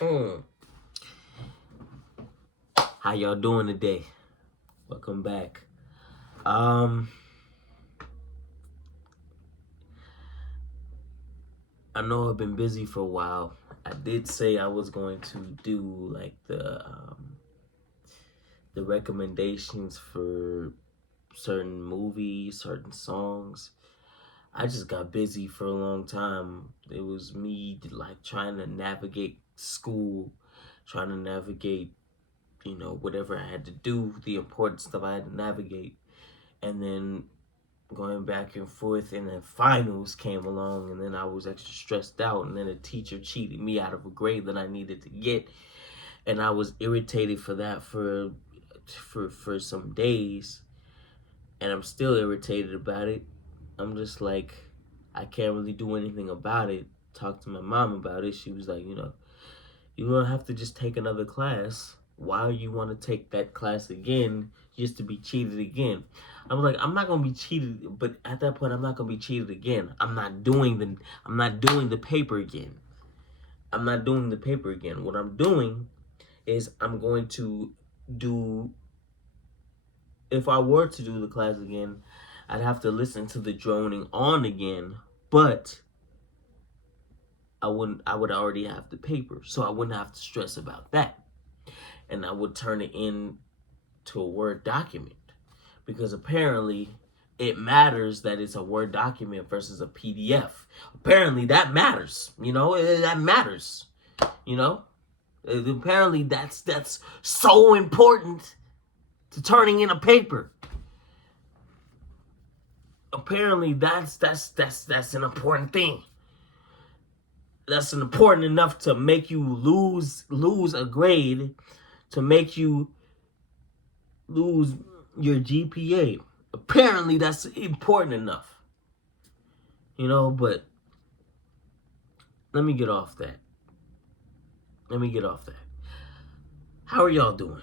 Mm. How y'all doing today? Welcome back. Um, I know I've been busy for a while. I did say I was going to do like the recommendations for certain movies, certain songs. I just got busy for a long time. It was me like trying to navigate school, trying to navigate, whatever I had to do, the important stuff I had to navigate. And then going back and forth, and then finals came along, and then I was extra stressed out, and then a teacher cheated me out of a grade that I needed to get, and I was irritated for that for some days, and I'm still irritated about it. I'm just like, I can't really do anything about it. Talked to my mom about it. She was like, you don't have to just take another class. Why you want to take that class again just to be cheated again? I was like, I'm not gonna be cheated, but at that point, I'm not gonna be cheated again. I'm not doing the paper again. I'm not doing the paper again. What I'm doing is I'm going to do. If I were to do the class again, I'd have to listen to the droning on again, but I would already have the paper, so I wouldn't have to stress about that, and I would turn it in to a Word document, because apparently it matters that it's a Word document versus a PDF. Apparently that matters, that matters, you know. Apparently that's so important to turning in a paper. Apparently that's an important thing. That's important enough to make you lose a grade, to make you lose your GPA. Apparently that's important enough. But let me get off that. How are y'all doing?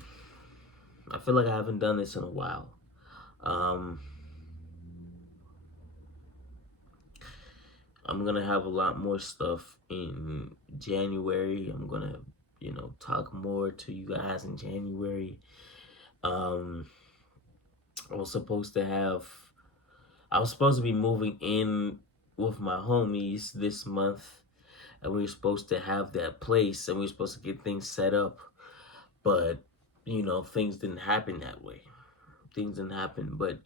I feel like I haven't done this in a while. Um, I'm gonna have a lot more stuff in January. I'm gonna, talk more to you guys in January. Um, I was supposed to have, I was supposed to be moving in with my homies this month, and we were supposed to have that place, and we were supposed to get things set up, but things didn't happen that way. Things didn't happen, but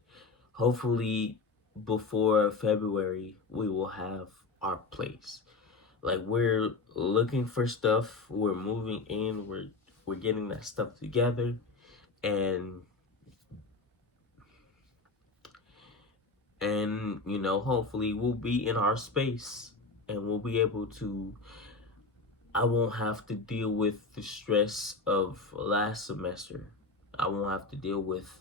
hopefully before February we will have our place. Like, we're looking for stuff, we're moving in, we're getting that stuff together, and hopefully we'll be in our space, and we'll be able to, I won't have to deal with the stress of last semester. I won't have to deal with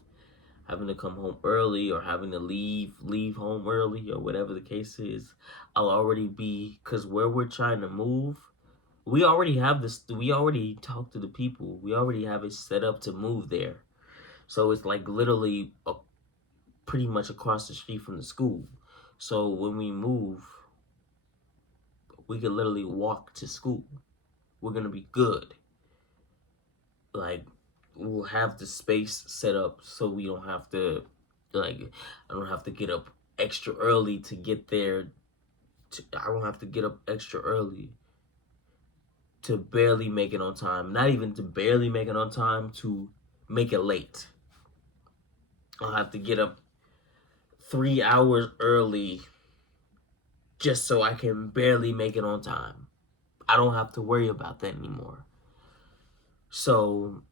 having to come home early, or having to leave home early, or whatever the case is. I'll already be, because where we're trying to move, we already have this, we already talked to the people, we already have it set up to move there. So it's like literally pretty much across the street from the school. So when we move, we can literally walk to school. We're gonna be good. Like, we'll have the space set up so we don't have to, like, I don't have to get up extra early to get there. I don't have to get up extra early to barely make it on time. Not even to barely make it on time, to make it late. I'll have to get up 3 hours early just so I can barely make it on time. I don't have to worry about that anymore. So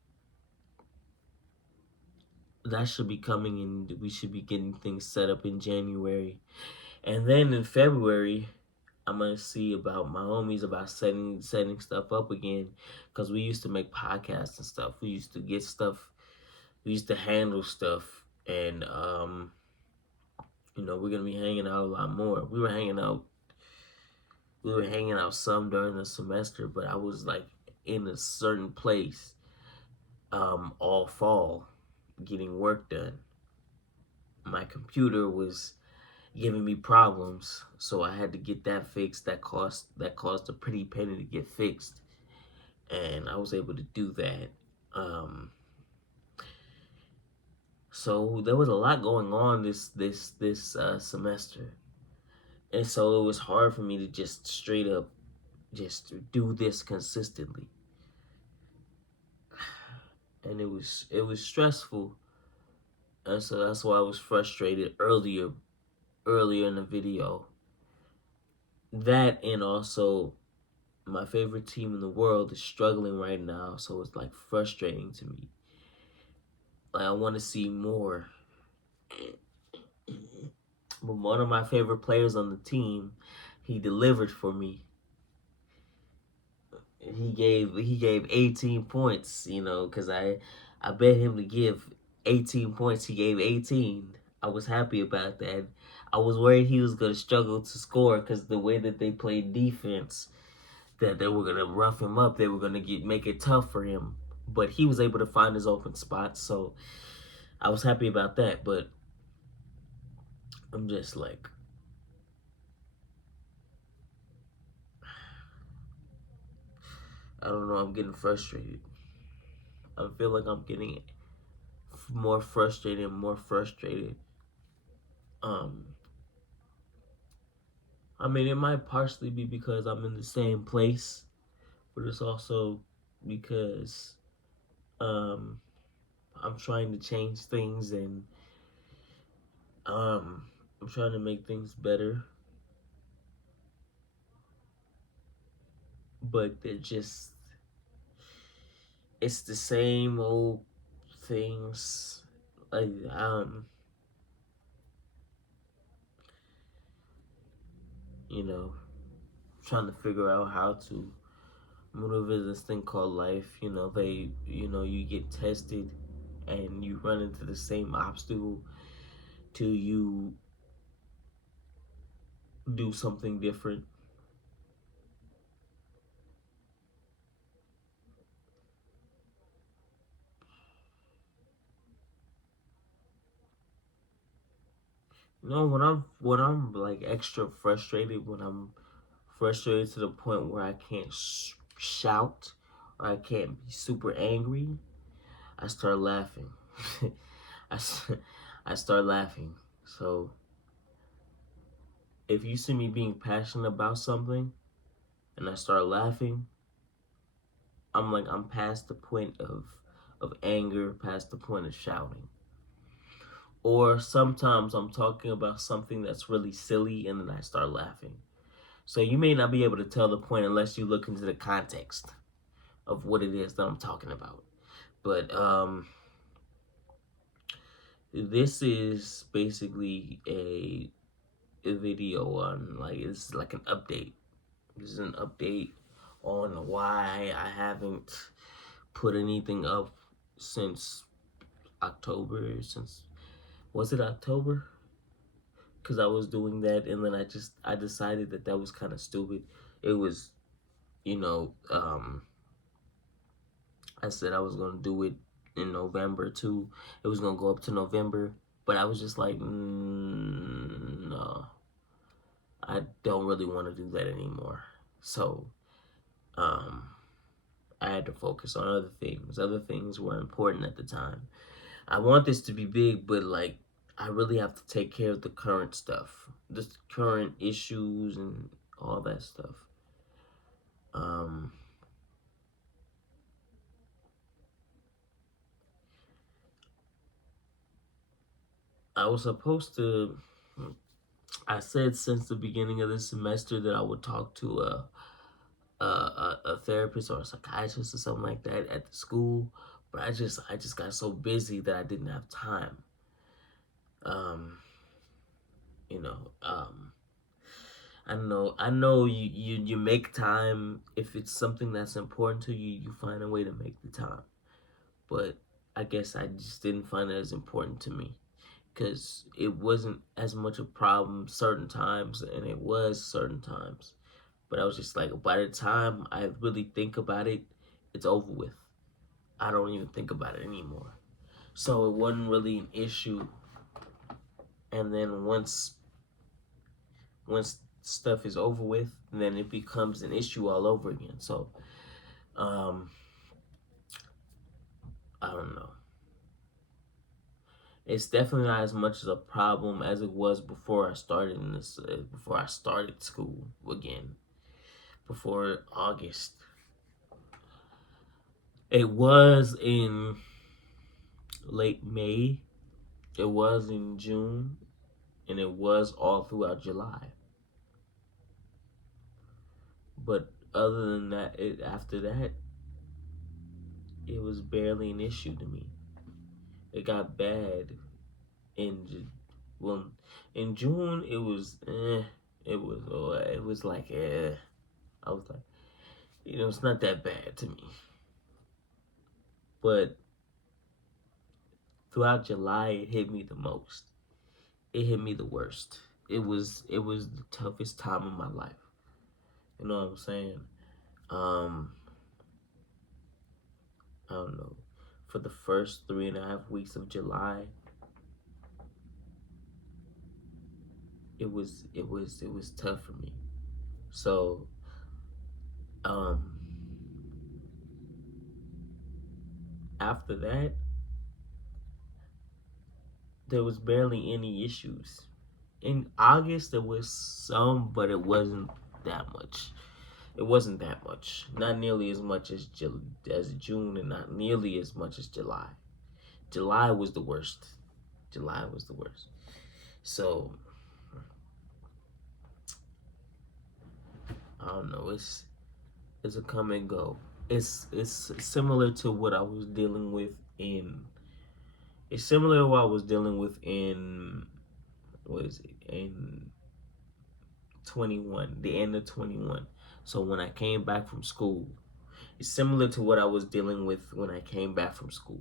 that should be coming, and we should be getting things set up in January. And then in February, I'm gonna see about my homies about setting stuff up again, because we used to make podcasts and stuff. We used to get stuff. We used to handle stuff, and we're gonna be hanging out a lot more. We were hanging out. We were hanging out some during the semester, but I was like in a certain place, all fall, getting work done. My computer was giving me problems, so I had to get that fixed. That cost a pretty penny to get fixed, and I was able to do that. So there was a lot going on this semester, and so it was hard for me to just straight up just do this consistently, and it was stressful, and so that's why I was frustrated earlier in the video. That, and also my favorite team in the world is struggling right now, so it's like frustrating to me. Like, I want to see more. But one of my favorite players on the team, he delivered for me. He gave 18 points, because I bet him to give 18 points. He gave 18. I was happy about that. I was worried he was gonna struggle to score because the way that they played defense, that they were gonna rough him up. They were gonna make it tough for him. But he was able to find his open spots, so I was happy about that. But I'm just like, I don't know. I'm getting frustrated. I feel like I'm getting more frustrated and more frustrated. Um, I mean, it might partially be because I'm in the same place, but it's also because um, I'm trying to change things, and I'm trying to make things better, but it's the same old things. Like, you know, trying to figure out how to maneuver this thing called life. You get tested and you run into the same obstacle till you do something different. When I'm like extra frustrated, when I'm frustrated to the point where I can't shout or I can't be super angry, I start laughing. I, I start laughing. So if you see me being passionate about something and I start laughing, I'm past the point of anger, past the point of shouting. Or sometimes I'm talking about something that's really silly and then I start laughing. So you may not be able to tell the point unless you look into the context of what it is that I'm talking about. But this is basically a video on, like, it's like an update. This is an update on why I haven't put anything up since October. Was it October? Because I was doing that, and then I decided that was kind of stupid. It was, you know, I said I was gonna do it in November too. It was gonna go up to November, but I was just like, no, I don't really want to do that anymore. So, um, I had to focus on other things. Other things were important at the time. I want this to be big, but like, I really have to take care of the current stuff, the current issues and all that stuff. Um, I was supposed to. I said since the beginning of the semester that I would talk to a therapist or a psychiatrist or something like that at the school, but I just got so busy that I didn't have time. Um, you know, I know you make time if it's something that's important to you. You find a way to make the time, but I guess I just didn't find it as important to me because it wasn't as much a problem certain times, and it was certain times. But I was just like, by the time I really think about it, it's over with. I don't even think about it anymore. So it wasn't really an issue. And then once stuff is over with, then it becomes an issue all over again. So Um, I don't know. It's definitely not as much as a problem as it was before I started in this. Before I started school again. Before August. It was in late May. It was in June, and it was all throughout July. But other than that, after that, it was barely an issue to me. It got bad in well, in June. It was it was like I was like, it's not that bad to me. But throughout July, it hit me the most. It hit me the worst. It was the toughest time of my life. You know what I'm saying? Um, I don't know. For the first 3.5 weeks of July, it was tough for me. So, um, after that, there was barely any issues. In August, there was some, but it wasn't that much. It wasn't that much. Not nearly as much as June, and not nearly as much as July. July was the worst. July was the worst. So I don't know. It's a come and go. It's similar to what I was dealing with in. It's similar to what I was dealing with in. What is it? In 21, the end of 21. So when I came back from school, it's similar to what I was dealing with when I came back from school.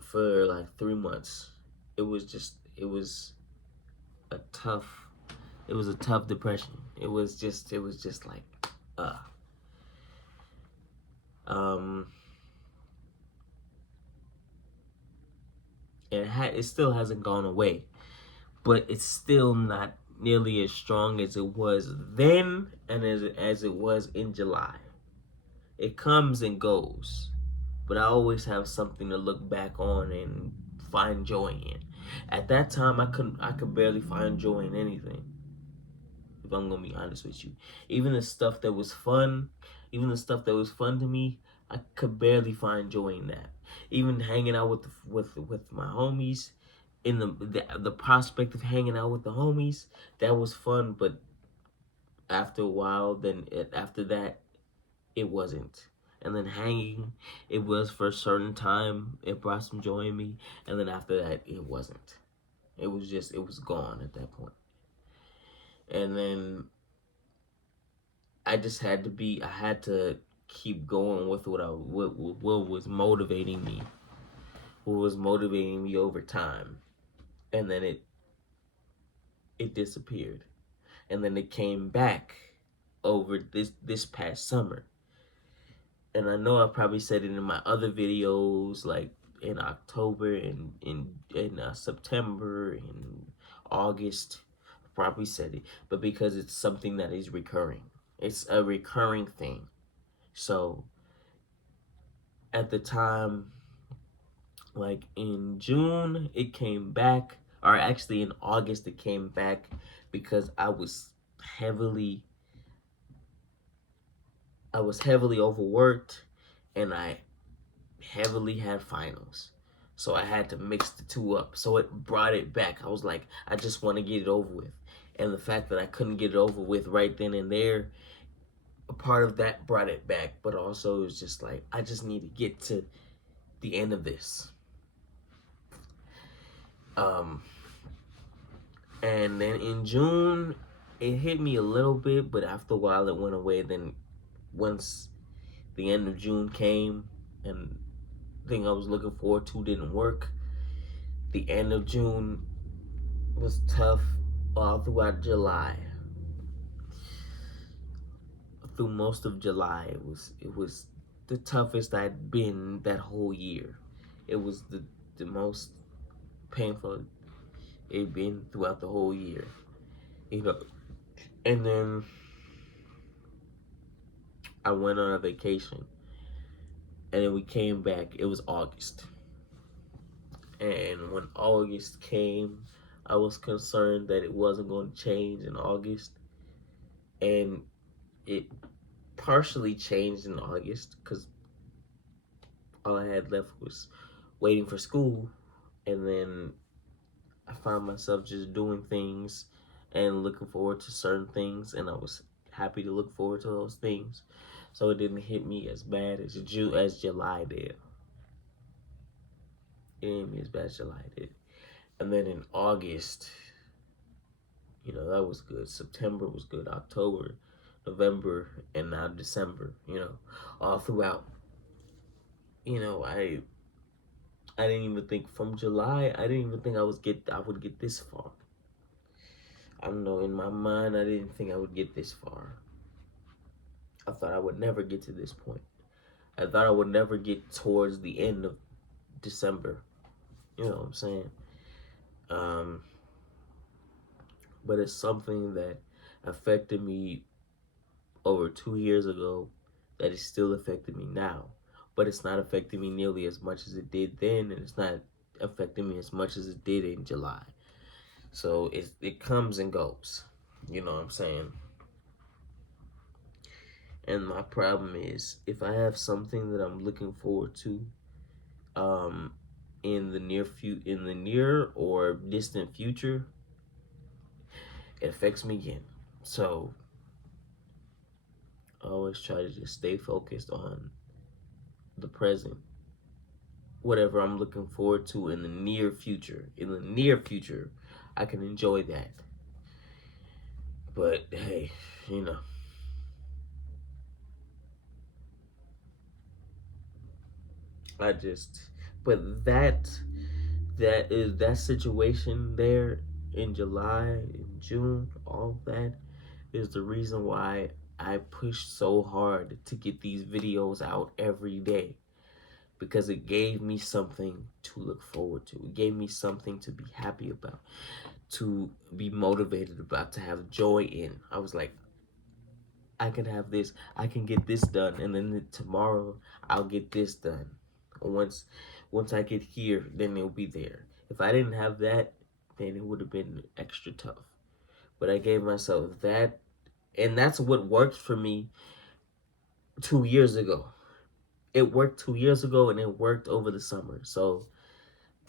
For like 3 months, it was a tough, it was a tough depression. It was just like, uh, um, it still hasn't gone away, but it's still not nearly as strong as it was then, and as it was in July. It comes and goes, but I always have something to look back on and find joy in. At that time, I could barely find joy in anything. If I'm gonna be honest with you, even the stuff that was fun, even the stuff that was fun to me, I could barely find joy in that. Even hanging out with my homies, in the prospect of hanging out with the homies, that was fun. But after a while, after that, it wasn't. And then hanging, it was for a certain time. It brought some joy in me, and then after that, it wasn't. It was gone at that point. And then I had to keep going with what was motivating me, over time. And then it disappeared. And then it came back over this past summer. And I know I probably said it in my other videos, like in October and in September and August. I probably said it, but because it's something that is recurring, it's a recurring thing. So at the time, like in June, it came back, or actually in August, it came back because heavily, I was heavily overworked, and I heavily had finals. So I had to mix the two up. So it brought it back. I was like, I just want to get it over with. And the fact that I couldn't get it over with right then and there, a part of that brought it back. But also it was just like, I just need to get to the end of this. And then in June, it hit me a little bit, but after a while it went away. Then once the end of June came and the thing I was looking forward to didn't work, the end of June was tough all throughout July. Through most of July, it was the toughest I'd been that whole year. It was the most painful it'd been throughout the whole year. You know, and then I went on a vacation, and then we came back. It was August, and when August came, I was concerned that it wasn't going to change in August, and it partially changed in August because all I had left was waiting for school, and then I found myself just doing things and looking forward to certain things, and I was happy to look forward to those things. So it didn't hit me as bad as July did. It didn't hit me as bad as July did. And then in August, that was good. September was good. October, November, and now December, all throughout. I didn't even think from July, I didn't even think I would get this far. I don't know, in my mind, I didn't think I would get this far. I thought I would never get to this point. I thought I would never get towards the end of December. You know what I'm saying? Um, but it's something that affected me over 2 years ago that is still affecting me now. But it's not affecting me nearly as much as it did then, and it's not affecting me as much as it did in July. So it comes and goes. You know what I'm saying? And my problem is, if I have something that I'm looking forward to, um, in the near or distant future, it affects me again. So I always try to just stay focused on the present, whatever I'm looking forward to in the near future. In the near future, I can enjoy that. But hey, you know, I just, but that situation there in July, in June, all that is the reason why I push so hard to get these videos out every day, because it gave me something to look forward to. It gave me something to be happy about, to be motivated about, to have joy in. I was like, I can have this, I can get this done, and then tomorrow I'll get this done. Once I get here, then it'll be there. If I didn't have that, then it would have been extra tough. But I gave myself that, and that's what worked for me 2 years ago. It worked 2 years ago, and it worked over the summer. So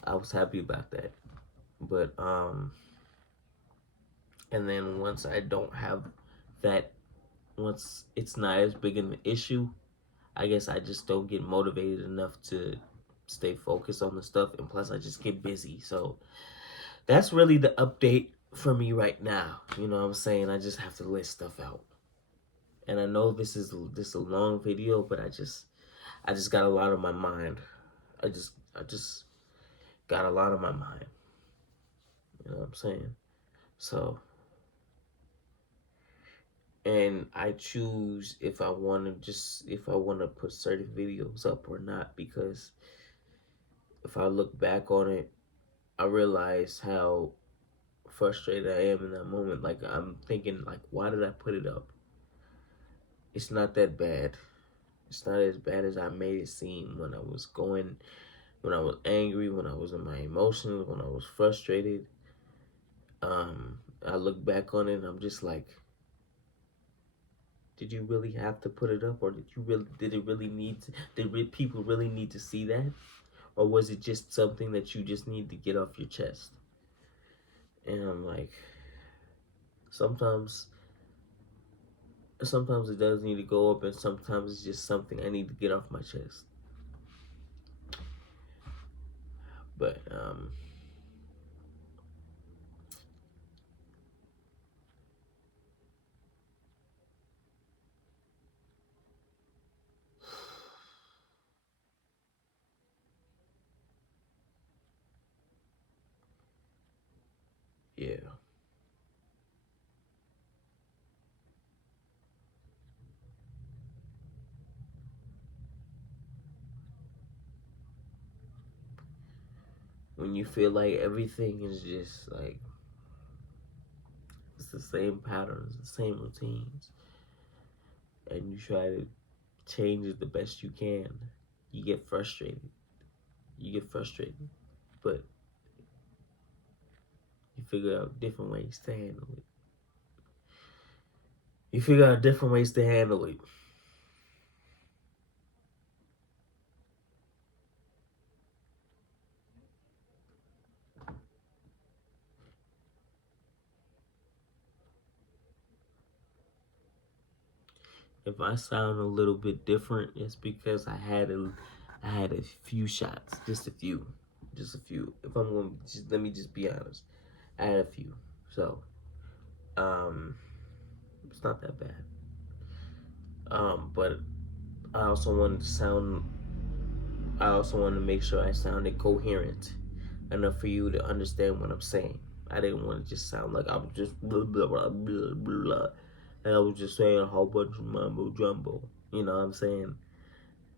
I was happy about that. But and then once I don't have that, once it's not as big an issue, I guess I just don't get motivated enough to stay focused on the stuff, and plus I just get busy. So that's really the update for me right now. You know what I'm saying? I just have to list stuff out. And I know this is a long video, but I just got a lot on my mind. I just got a lot on my mind. You know what I'm saying? So, and I choose if I want to put certain videos up or not, because if I look back on it, I realize how frustrated I am in that moment. Like, I'm thinking, like, why did I put it up? It's not that bad. It's not as bad as I made it seem when I was angry, when I was in my emotions, when I was frustrated. I look back on it and I'm just like, did you really have to put it up, or did people really need to see that? Or was it just something that you just need to get off your chest? And I'm like, sometimes it does need to go up, and sometimes it's just something I need to get off my chest. But yeah. When you feel like everything is just like, it's the same patterns, the same routines, and you try to change it the best you can. You get frustrated. But you figure out different ways to handle it. If I sound a little bit different, it's because I had a few shots, just a few. If I'm going, just let me just be honest. I had a few, so it's not that bad. But I also wanted to sound. I also wanted to make sure I sounded coherent enough for you to understand what I'm saying. I didn't want to just sound like I was just blah blah blah blah blah, and I was just saying a whole bunch of mumbo jumbo. You know what I'm saying?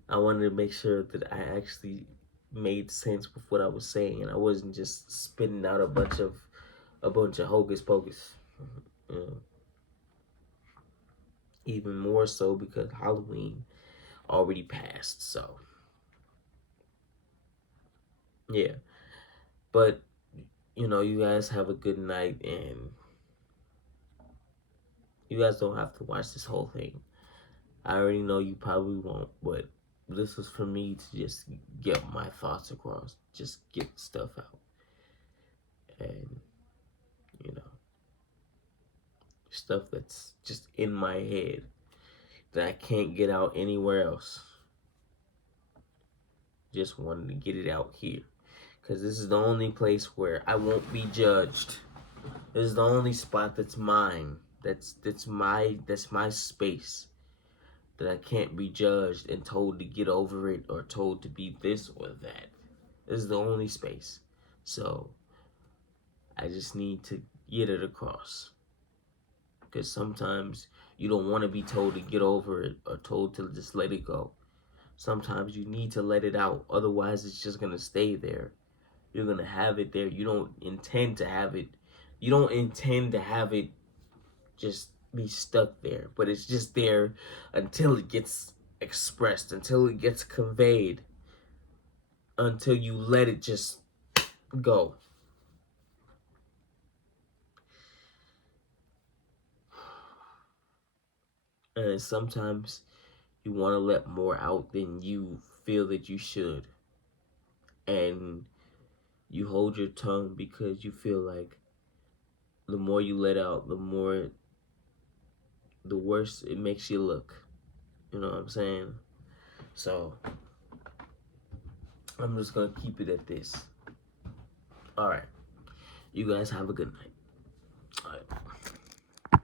I wanted to make sure that I actually made sense with what I was saying, and I wasn't just spitting out a bunch of hocus pocus. You know? Even more so because Halloween already passed. So yeah, but you guys have a good night, and you guys don't have to watch this whole thing. I already know you probably won't, but this was for me to just get my thoughts across, just get stuff out, and you know, stuff that's just in my head that I can't get out anywhere else. Just wanted to get it out here, because this is the only place where I won't be judged. This is the only spot that's mine. That's my space. That I can't be judged and told to get over it or told to be this or that. This is the only space. So I just need to get it across. Because sometimes you don't want to be told to get over it or told to just let it go. Sometimes you need to let it out. Otherwise, it's just going to stay there. You're going to have it there. You don't intend to have it. You don't intend to have it just be stuck there. But it's just there until it gets expressed, until it gets conveyed, until you let it just go. And sometimes you want to let more out than you feel that you should. And you hold your tongue because you feel like the more you let out, the worse it makes you look. You know what I'm saying? So I'm just going to keep it at this. All right. You guys have a good night.